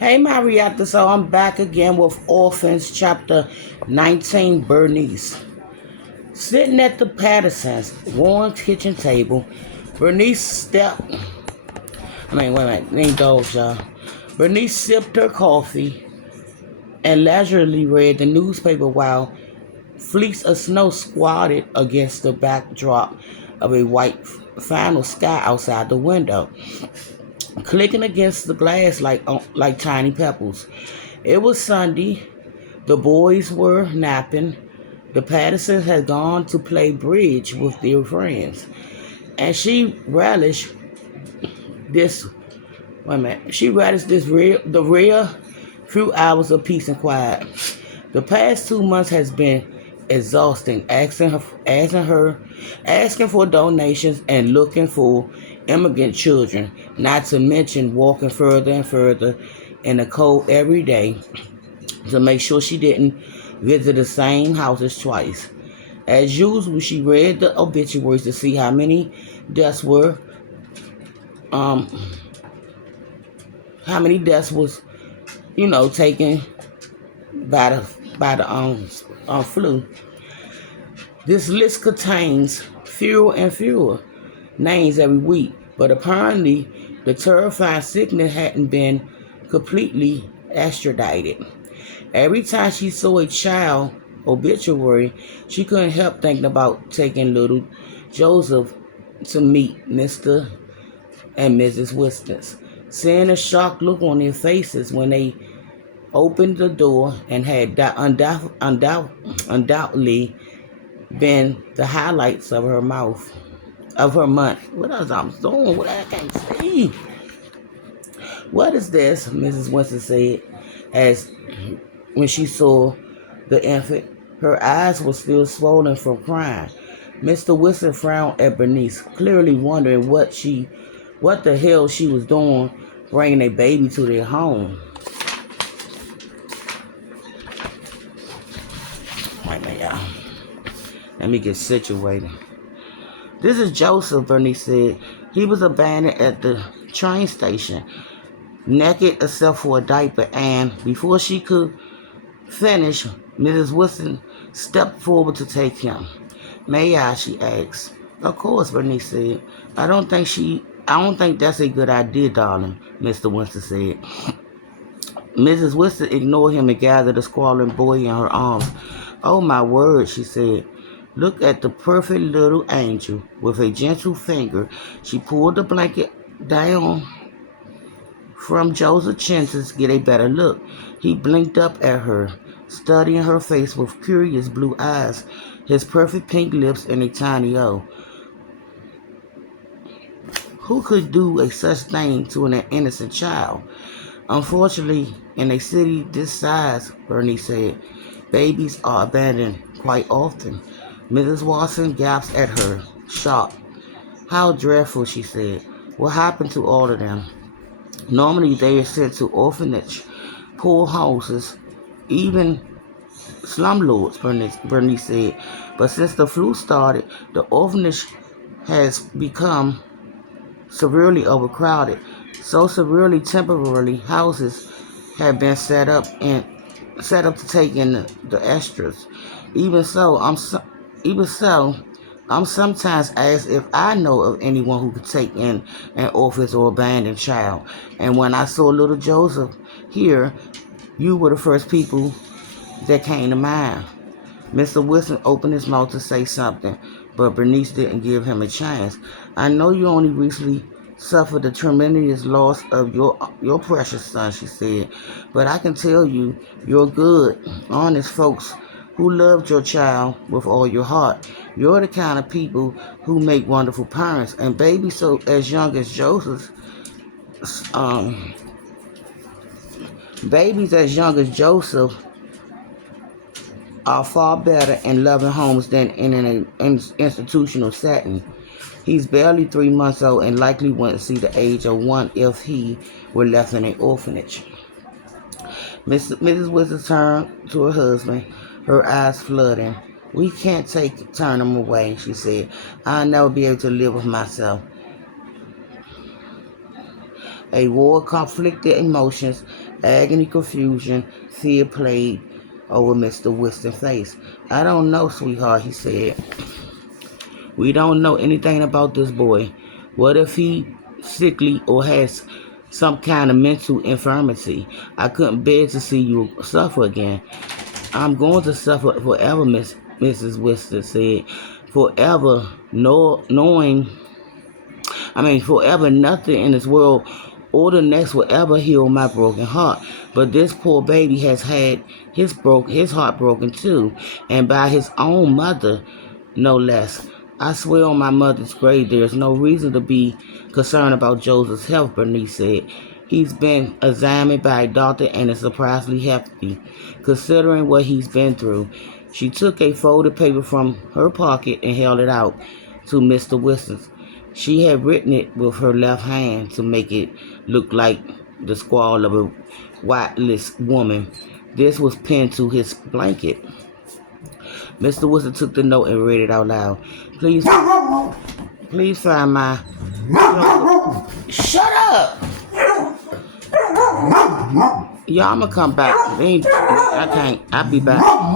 Hey Marietta, so I'm back again with Orphans chapter 19, Bernice. Sitting at the Pattersons' warm kitchen table, Bernice wait a minute, name those, y'all. Bernice sipped her coffee and leisurely read the newspaper while fleets of snow squatted against the backdrop of a white final sky outside the window, clicking against the glass like tiny pebbles. It was Sunday. The boys were napping. The Pattersons had gone to play bridge with their friends, and this. She relished the rare few hours of peace and quiet. The past 2 months has been exhausting, asking for donations and looking for immigrant children, not to mention walking further and further in the cold every day to make sure she didn't visit the same houses twice. As usual, she read the obituaries to see how many deaths were, um, taken by the flu. This list contains fewer and fewer names every week, but apparently the terrifying sickness hadn't been completely extradited. Every time she saw a child obituary, she couldn't help thinking about taking little Joseph to meet Mr. and Mrs. Wistons, seeing a shocked look on their faces when they opened the door and had undoubtedly been the highlights of her month. What else I'm doing? What I can't see. What is this? Mrs. Winston said, as when she saw the infant. Her eyes were still swollen from crying. Mr. Winston frowned at Bernice, clearly wondering what the hell she was doing bringing a baby to their home. Wait a minute, y'all. Let me get situated. This is Joseph, Bernice said. He was abandoned at the train station, naked except for a diaper, and before she could finish, Mrs. Wilson stepped forward to take him. May I? She asked. Of course, Bernice said. I don't think that's a good idea, darling, Mr. Winston said. Mrs. Winston ignored him and gathered the squalling boy in her arms. Oh, my word, she said. Look at the perfect little angel. With a gentle finger, she pulled the blanket down from Joseph's chin to get a better look. He blinked up at her, studying her face with curious blue eyes, his perfect pink lips and a tiny O. Who could do a such thing to an innocent child? Unfortunately, in a city this size, Bernice said, babies are abandoned quite often. Mrs. Watson gasped at her, shocked. How dreadful, she said. What happened to all of them? Normally they are sent to orphanage, poor houses, even slumlords, Bernice said. But since the flu started, the orphanage has become severely overcrowded. So severely temporarily houses have been set up to take in the extras. Even so, I'm sometimes asked if I know of anyone who could take in an orphan or abandoned child. And when I saw little Joseph here, you were the first people that came to mind. Mr. Wilson opened his mouth to say something, but Bernice didn't give him a chance. I know you only recently suffered the tremendous loss of your precious son, she said, but I can tell you, you're good, honest folks who loved your child with all your heart. You're the kind of people who make wonderful parents, and babies as young as Joseph, are far better in loving homes than in an institutional setting. He's barely 3 months old and likely wouldn't see the age of 1 if he were left in an orphanage. Mrs. Wilson turned to her husband, her eyes flooding. We can't turn him away, she said. I'll never be able to live with myself. A war of conflicted emotions Agony, confusion, fear played over Mr. Winston's face. I don't know, sweetheart, he said. We don't know anything about this boy. What if he sickly or has some kind of mental infirmity? I couldn't bear to see you suffer again. I'm going to suffer forever, Mrs. Winston said. Forever, forever nothing in this world or the next will ever heal my broken heart. But this poor baby has had his heart broken too, and by his own mother, no less. I swear on my mother's grave, there's no reason to be concerned about Joseph's health, Bernice said. He's been examined by a doctor and is surprisingly healthy, considering what he's been through. She took a folded paper from her pocket and held it out to Mr. Winston. She had written it with her left hand to make it look like the scrawl of a witless woman. This was pinned to his blanket. Mr. Winston took the note and read it out loud. Please find my... Shut up! Y'all, I'm gonna come back. I can't. I'll be back.